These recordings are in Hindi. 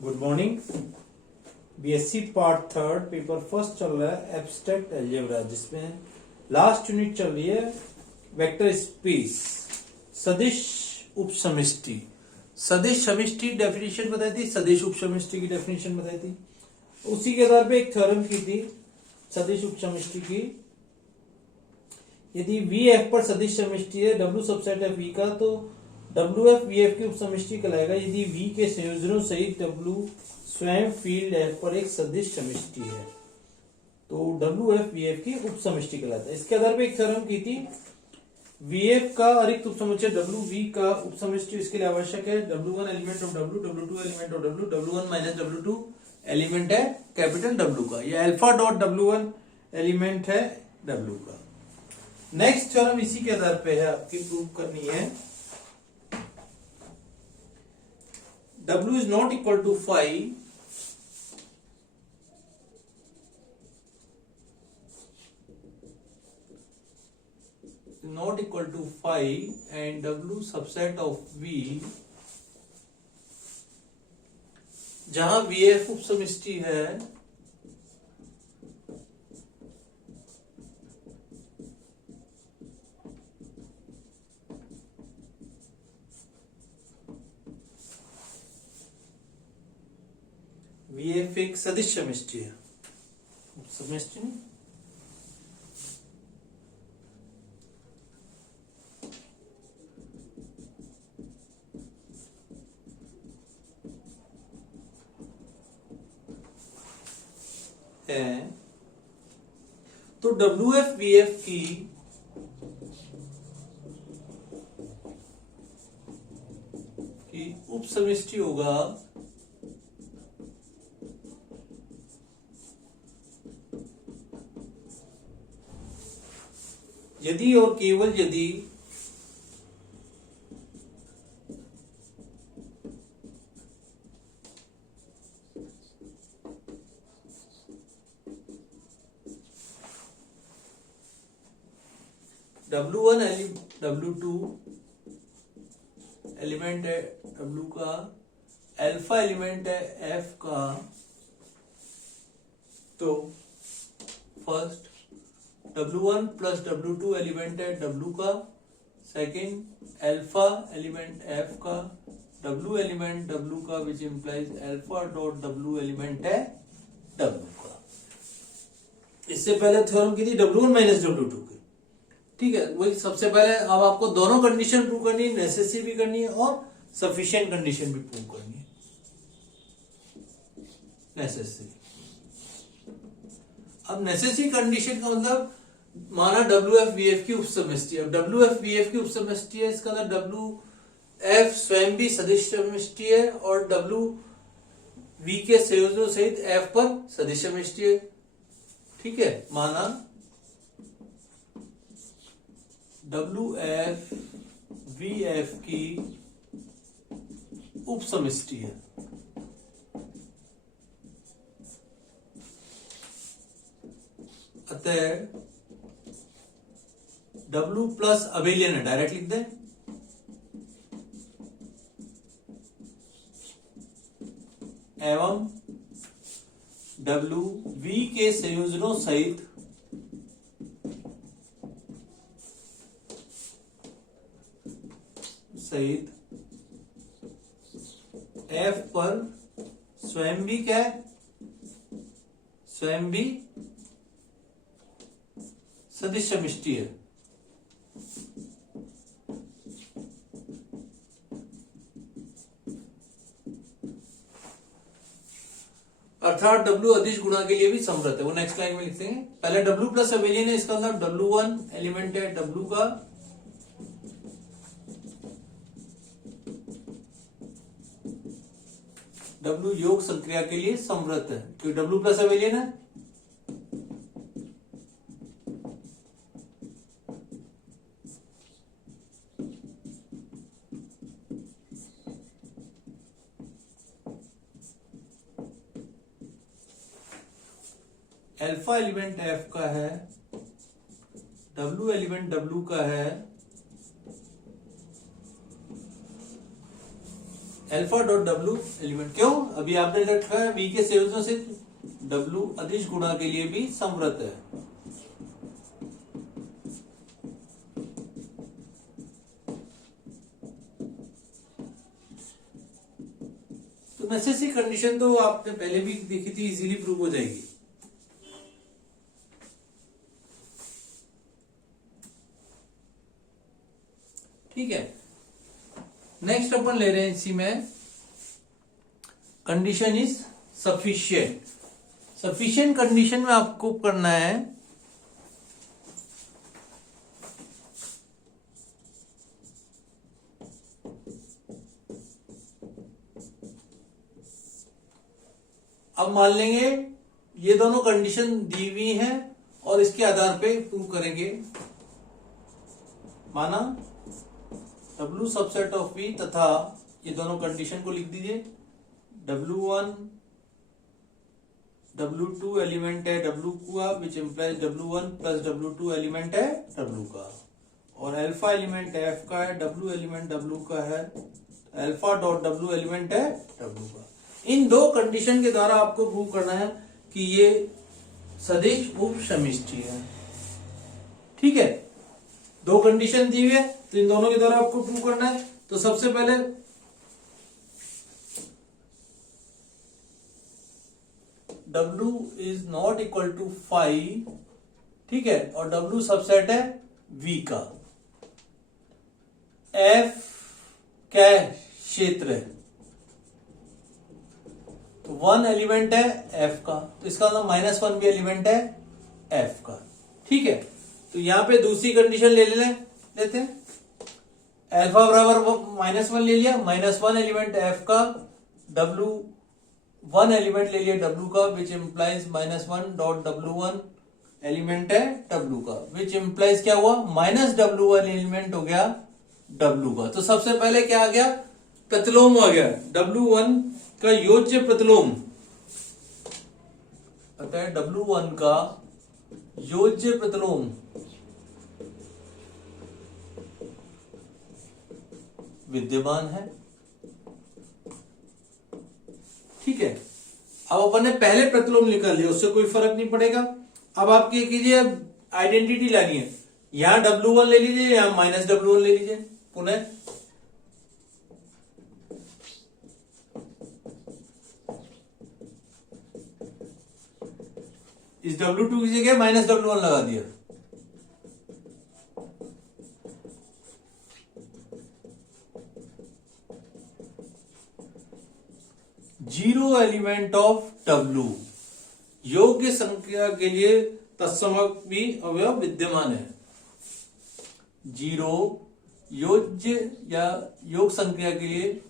Good morning. BSc part third paper first चल रहा है एब्स्ट्रैक्ट अलजेब्रा, जिसमें लास्ट यूनिट चल रही है वेक्टर स्पेस सदिश उपसमष्टि। सदिश समष्टि डेफिनेशन बताई थी, सदिश उपसमष्टि की डेफिनेशन बताई थी। उसी के आधार पे एक थ्योरम की थी सदिश उपसमष्टि की। यदि वी एफ पर सदिश समष्टि है डब्ल्यू सबसेट है वी का, तो डब्ल्यू एफ वी एफ की उपसमष्टि कहलाएगा यदि वी के संयोजनों सहित डब्ल्यू स्वयं फील्ड एफ पर एक सदिश समष्टि है, तो डब्ल्यू एफ वी एफ की उपसमष्टि कहलाता है। इसके आधार पर एक थ्योरम की थी वी एफ का अरिक्त उपसमुच्चय डब्ल्यू वी का उपसमष्टि इसके लिए आवश्यक है W one element of W, W two element of W, W one minus W two element है कैपिटल डब्ल्यू का, या alpha dot W one element है डब्ल्यू का। नेक्स्ट थ्योरम इसी के आधार पे है, आपकी प्रूव करनी है W is not equal to phi not equal to phi and W subset of V, जहां VF उपसमष्टि है VF एक सदिश समष्टि है, समष्टि नहीं है, तो डब्ल्यू एफ वी एफ की उपसमष्टि होगा यदि और केवल यदि W one W two element है डब्ल्यू का, अल्फा एलिमेंट है एफ का, तो first W one plus W two element है डब्ल्यू का, सेकेंड अल्फा एलिमेंट एफ का, डब्ल्यू एलिमेंट डब्ल्यू का, which implies alpha dot W element है डब्ल्यू का। इससे पहले थ्योरम की थी W one minus W two की, ठीक है। वही सबसे पहले अब आपको दोनों कंडीशन प्रूव करनी है, नेसेसरी भी करनी है और सफिशिएंट कंडीशन भी प्रूव करनी है। नेसेसरी, अब नेसेसरी कंडीशन का मतलब माना डब्ल्यू एफ वी एफ की उपसमष्टि। अब डब्ल्यू एफ वी एफ की उपसमष्टि है, इसका मतलब डब्ल्यू एफ स्वयं भी सदिश समष्टि है और डब्ल्यू वी के संयोजनों सहित एफ पर सदिश समष्टि है, ठीक है। माना डब्ल्यू एफ वी एफ की उपसमष्टि है, अतः W प्लस अबेलियन है, डायरेक्ट लिख दें, एवं W V के संयोजनों सहित F पर स्वयं भी क्या है, स्वयं भी सदिश समष्टि है। अर्थात W अदिश गुणा के लिए भी समर्थ है, वो नेक्स्ट लाइन में लिखते हैं। पहले W प्लस अबेलियन है, इसका मतलब डब्ल्यू वन एलिमेंट है W का, W योग संक्रिया के लिए समर्थ है क्योंकि W प्लस अबेलियन है। अल्फा एलिमेंट एफ का है, डब्ल्यू एलिमेंट डब्ल्यू का है, अल्फा डॉट डब्ल्यू एलिमेंट, क्यों? अभी आपने रखा है वी के संयोजनों से डब्ल्यू अदिश गुणा के लिए भी समवृत्त है। तो नेसेसरी कंडीशन तो आपने पहले भी देखी थी, इजीली प्रूव हो जाएगी। ठीक है, नेक्स्ट अपन ले रहे हैं इसी में condition is sufficient. Sufficient condition में आपको करना है अब मान लेंगे ये दोनों कंडीशन दी हुई हैं और इसके आधार पे प्रूव करेंगे। माना W सबसेट ऑफ V तथा ये दोनों कंडीशन को लिख दीजिए। W1 W2 एलिमेंट है W का, which implies W1 plus W2 element है W का, और अल्फा एलिमेंट F का है, W एलिमेंट W का है, अल्फा डॉट W एलिमेंट है W का। इन दो कंडीशन के द्वारा आपको प्रूव करना है कि ये सदिश उपसमिष्टि है। ठीक है, दो कंडीशन दी हुई है तो इन दोनों के द्वारा आपको प्रूव करना है। तो सबसे पहले W is not equal to 5, ठीक है, और W सबसेट है V का। F क्या है? क्षेत्र है, तो 1 एलिमेंट है F का, तो इसका मतलब -1 भी एलिमेंट है F का। ठीक है, तो यहां पे दूसरी कंडीशन लेते हैं। अल्फा बराबर -1 ले लिया, -1 एलिमेंट F का, W1 एलिमेंट ले लिया W का, which implies -1 dot W1 element है W का, विच इम्प्लाइज क्या हुआ? -W1 एलिमेंट हो गया W का। तो सबसे पहले क्या आ गया? प्रतिलोम आ गया, W1 का योज्य प्रतिलोम, अतः W1 का योज्य प्रतिलोम विद्यमान है। ठीक है, अब अपन ने पहले प्रतिलोम निकाल लिया, उससे कोई फर्क नहीं पड़ेगा। अब आप क्या कीजिए, आइडेंटिटी लानी है, यहां W1 ले लीजिए, यहां -W1 ले लीजिए। पुनः इस W2 की जगह -W1 लगा दिया। जीरो एलिमेंट ऑफ W, योग्य संख्या के लिए तत्समक भी अवयव विद्यमान है। जीरो योज्य या योग संख्या के लिए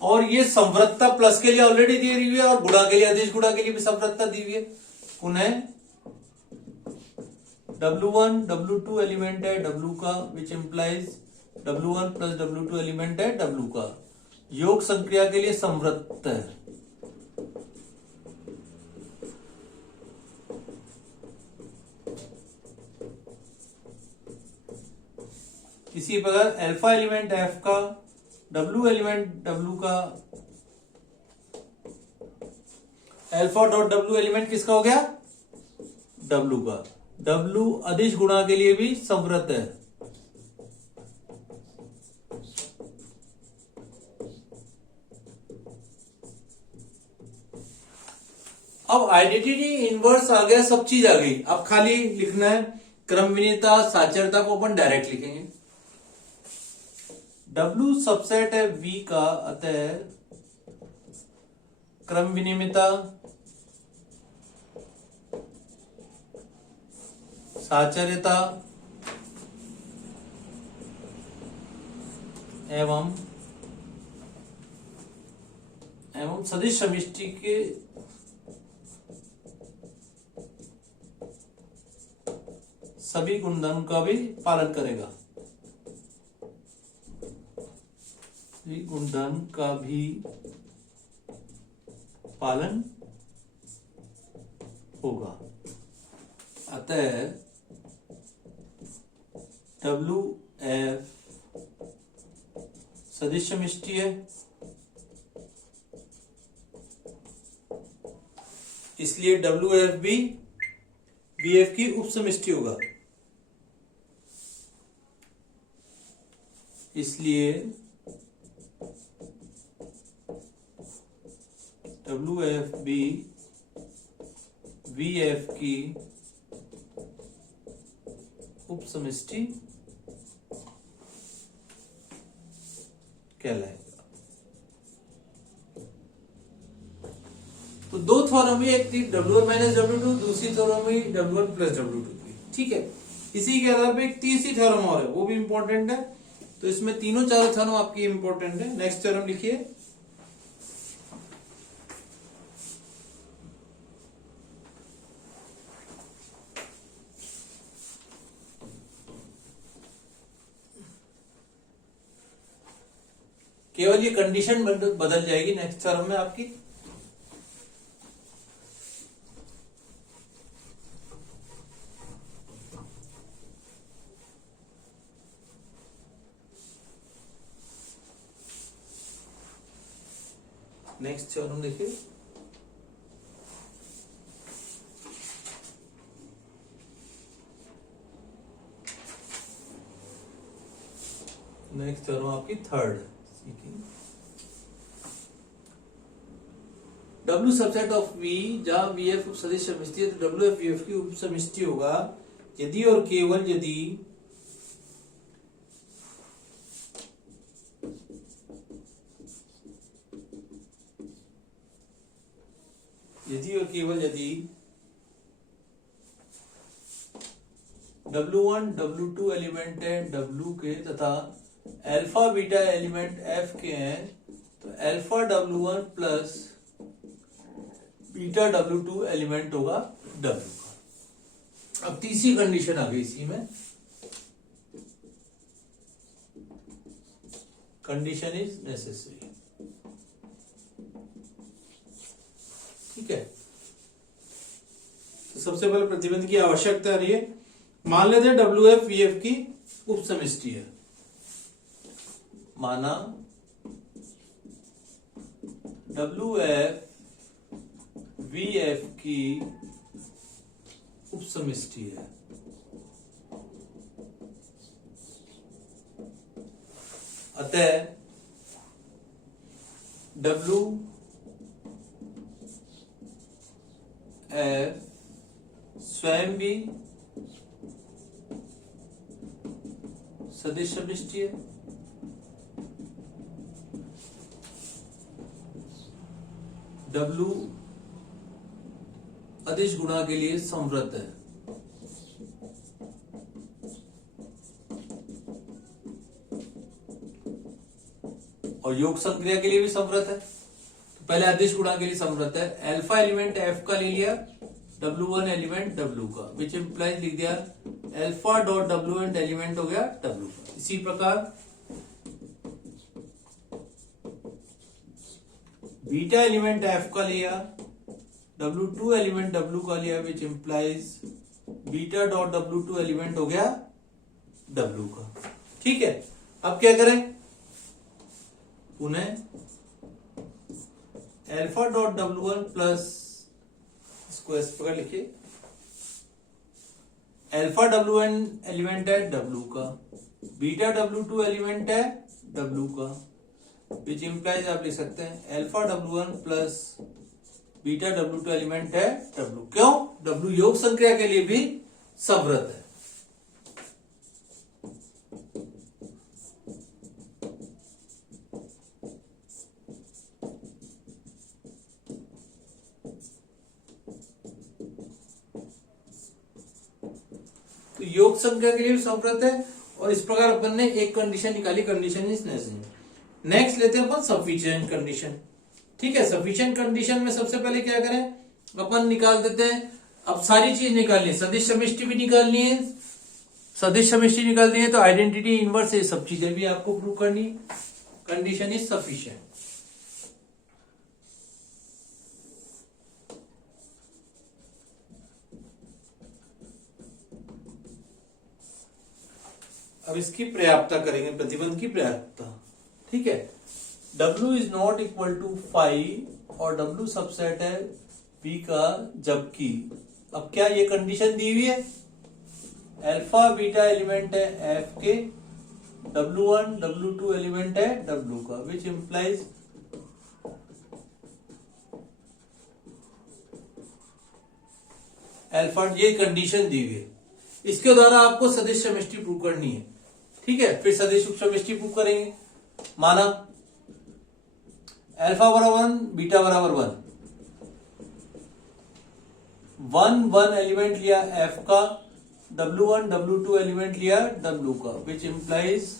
और ये संवृत्ता प्लस के लिए ऑलरेडी दी हुई है और गुणा के लिए, अदिश गुणा के लिए भी संवृत्ता दी हुई है। पुनः W1 W2 एलिमेंट है W का, which implies W1 plus W2 element है W का, योग संक्रिया के लिए संवृत्त है। इसी प्रकार अल्फा एलिमेंट F का, W एलिमेंट W का, अल्फा डॉट W एलिमेंट किसका हो गया? W का। W अदिश गुणा के लिए भी संवृत्त है। अब आइडेंटिटी इनवर्स आ गया, सब चीज आ गई। अब खाली लिखना है क्रमविनीयता, साचरता को अपन डायरेक्ट लिखेंगे। W सबसेट है V का, अतः क्रम विनिमयता, साचर्यता एवं सदिश समष्टि के सभी गुणधर्म का भी पालन करेगा। गुणधर्म का भी पालन होगा। अतः WF सदिश समष्टि है, इसलिए WF भी BF की उप समष्टि होगा। इसलिए WF भी BF की उप समष्टि कहलाएगा। तो दो थ्योरम हुई, एक थी W1 माइनस W2, दूसरी थ्योरम हुई W1 प्लस W2 की। ठीक है, इसी के आधार पे एक तीसरी थ्योरम और है, वो भी इंपॉर्टेंट है। तो इसमें तीनों चारों थ्योरम आपकी इंपॉर्टेंट है। नेक्स्ट थ्योरम लिखिए, केवल ये कंडीशन बदल जाएगी नेक्स्ट थ्योरम में आपकी। नेक्स्ट थ्योरम देखिए, नेक्स्ट थ्योरम आपकी third. W subset of V जहां VF उप सदिश समष्टि है, तो WF VF की उप समष्टि होगा यदि और केवल यदि और केवल यदि W1 W2 एलिमेंट है W के तथा अल्फा बीटा एलिमेंट F के हैं, तो alpha W1 plus beta W2 element होगा W का। अब तीसरी कंडीशन आ गई इसी में, कंडीशन इज नेसेसरी। ठीक है, तो सबसे पहले प्रतिबंध की आवश्यकता आ रही है। मान लेते हैं WF VF की उप समष्टि है, माना WF VF की उप समष्टि है, अतः WF स्वयं भी सदिश समष्टि है, W अदिश गुणा के लिए समवृत्त है, और योग संक्रिया के लिए भी समवृत्त है। तो पहले अदिश गुणा के लिए समवृत्त है। अल्फा एलिमेंट F का ले लिया, W1 एलिमेंट W का, विच इंप्लाइज लिख दिया अल्फा डॉट W1 एलिमेंट हो गया W का। इसी प्रकार बीटा एलिमेंट F का लिया, W2 एलिमेंट W का लिया, which implies beta dot W2 element हो गया W का। ठीक है, अब क्या करें, पुनः अल्फा डॉट W1 प्लस, इसको इस प्रकार लिखिए, अल्फा W1 एलिमेंट है W का, बीटा W2 एलिमेंट है W का, विच इंप्लाइज आप लिख सकते हैं alpha W1 plus beta W2 element है W। क्यों? W योग संक्रिया के लिए भी समवृत्त है। तो योग संख्या के लिए भी समवृत्त है, और इस प्रकार अपन ने एक कंडीशन निकाली, कंडीशन इज नेसेसरी। नेक्स्ट लेते हैं अपन सफिशिएंट कंडीशन। ठीक है, सफिशिएंट कंडीशन में सबसे पहले क्या करें, अपन निकाल देते हैं। अब सारी चीज निकालनी है, सदिश समष्टि भी निकालनी है, सदिश समष्टि निकालनी है, तो आइडेंटिटी इनवर्स, ये सब चीजें भी आपको प्रूव करनी। Condition is sufficient. अब इसकी पर्याप्तता करेंगे, प्रतिबंध की पर्याप्तता। ठीक है, W is not equal to 5 और W सबसेट है V का, जबकि अब क्या ये कंडीशन दी हुई है, अल्फा बीटा एलिमेंट है F के, W1 W2 एलिमेंट है W का, विच इंप्लाइज अल्फा, ये कंडीशन दी हुई है। इसके द्वारा आपको सदिश समष्टि प्रूव करनी है। ठीक है, फिर सदिश उप समष्टि प्रूव करेंगे। माना अल्फा बराबर 1 बीटा बराबर 1 1 एलिमेंट लिया F का, W1 W2 एलिमेंट लिया W का, which implies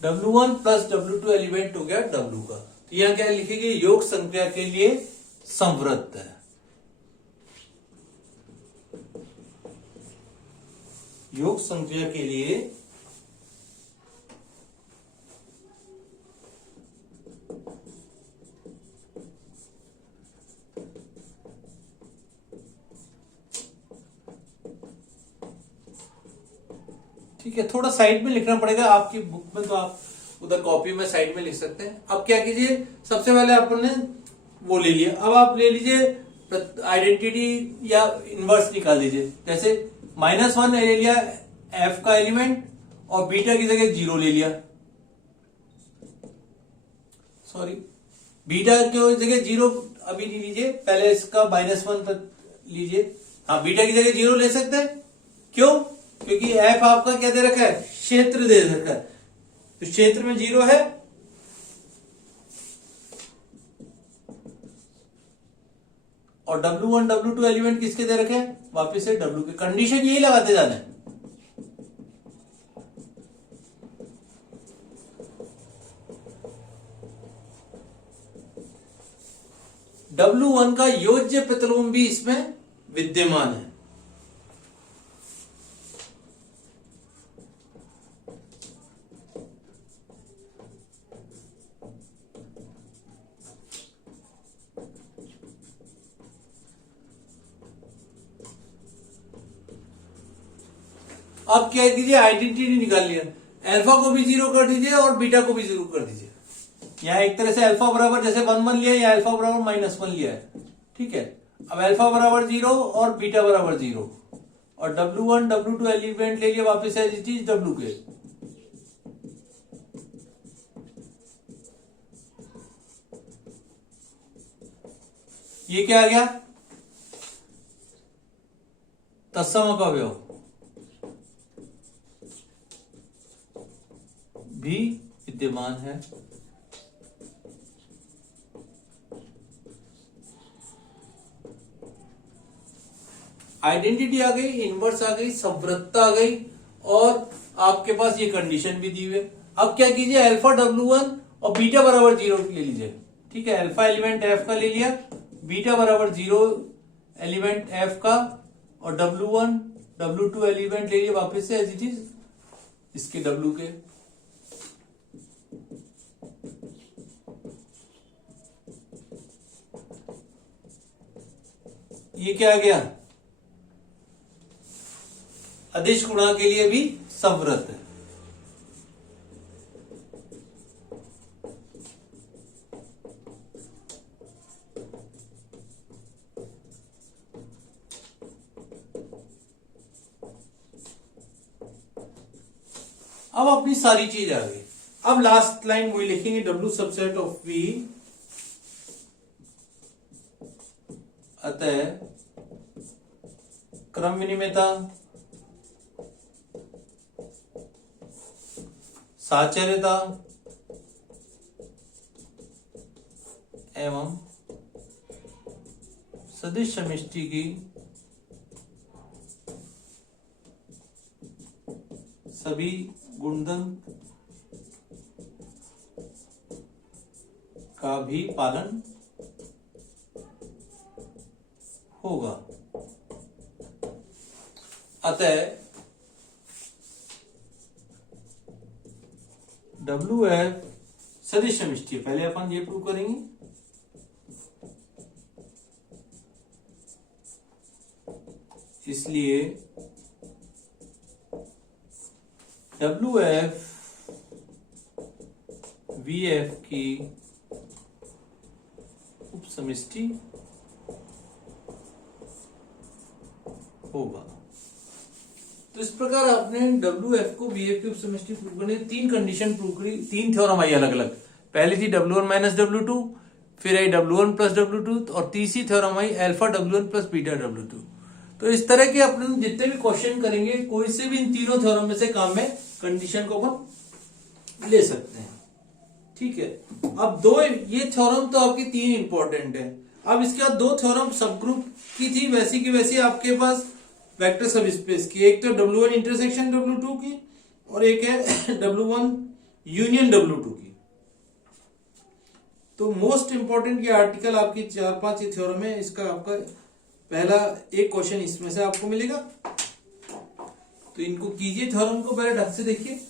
W1 plus W2 element हो गया W का। तो यहां क्या लिखेंगे, योग संख्या के लिए संवृत्त है। योग संख्या के लिए ठीक है, थोड़ा साइड में लिखना पड़ेगा, आपकी बुक में तो आप उधर कॉपी में साइड में लिख सकते हैं। अब क्या कीजिए, सबसे पहले आपने वो ले लिया, अब आप ले लीजिए आइडेंटिटी या इनवर्स निकाल दीजिए। जैसे -1 ले लिया F का एलिमेंट और बीटा की जगह 0 ले लिया, सॉरी बीटा की जगह 0 अभी नहीं लीजिए, पहले इसका -1 पर लीजिए। हाँ, बीटा की जगह 0 ले सकते हैं, क्यों, क्योंकि F आपका क्या दे रखा है, क्षेत्र दे रखा है, तो क्षेत्र में 0 है। और W1 W2 एलिमेंट किसके दे रखे हैं, वापिस से W के। कंडीशन यही लगाते जाना है। W1 का योज्य प्रतिलोम भी इसमें विद्यमान है। अब क्या कीजिए, आइडेंटिटी निकाल लिया, अल्फा को भी 0 कर दीजिए और बीटा को भी 0 कर दीजिए। यहां एक तरह से अल्फा बराबर जैसे 1 1 लिया या अल्फा बराबर -1 लिया है। ठीक है, अब अल्फा बराबर 0 और बीटा बराबर 0 और W1 W2 एलिमेंट ले लिया वापस है W के। ये क्या आ गया, तत्सम का अवयव भी विद्यमान है। आइडेंटिटी आ गई, इनवर्स आ गई, संवृत्ता आ गई और आपके पास ये कंडीशन भी दी हुई है। अब क्या कीजिए, अल्फा W1 और बीटा बराबर 0 ले लीजिए। ठीक है, अल्फा एलिमेंट F का ले लिया, बीटा बराबर 0 एलिमेंट F का और W1 W2 एलिमेंट ले लिया वापस से एज इट इज इसके W के। ये क्या आ गया, अदिश गुणा के लिए भी संवृत्त है। अब अपनी सारी चीज आ गई। अब लास्ट लाइन वही लिखेंगे, W सबसेट ऑफ V अतः क्रम विनिमेयता, साचर्यता एवं सदिश समष्टि की सभी गुणधर्म का भी पालन होगा। अतः WF सदिश समष्टि है। पहले अपन ये प्रूव करेंगे। इसलिए WF VF की उपसमष्टि होगा। तो इस प्रकार आपने WF को VF की उपसमष्टि प्रूव करने 3 कंडीशन प्रूव करी, 3 थ्योरम आई अलग अलग। पहली थी W1 माइनस W2, फिर आई W1 प्लस W2 और तीसरी थ्योरम आई alpha W1 plus beta W2। तो इस तरह के अपन जितने भी क्वेश्चन करेंगे कोई से भी इन तीनों थ्योरम में से काम में कंडीशन को अपन ले सकते हैं। ठीक है। अब दो ये थ्योरम तो आपकी 3 इंपॉर्टेंट है। अब इसके बाद 2 थ्योरम सब ग्रुप की थी, वैसी की वैसी आपके पास वेक्टर सब स्पेस की। एक तो W1 इंटरसेक्शन W2 की और एक है W1 यूनियन W2 की। तो मोस्ट इंपॉर्टेंट ये आर्टिकल आपकी 4-5 थ्योरम है। इसका आपका पहला एक क्वेश्चन इसमें से आपको मिलेगा। तो इनको कीजिए, थ्योरम को पहले ढंग से देखिए।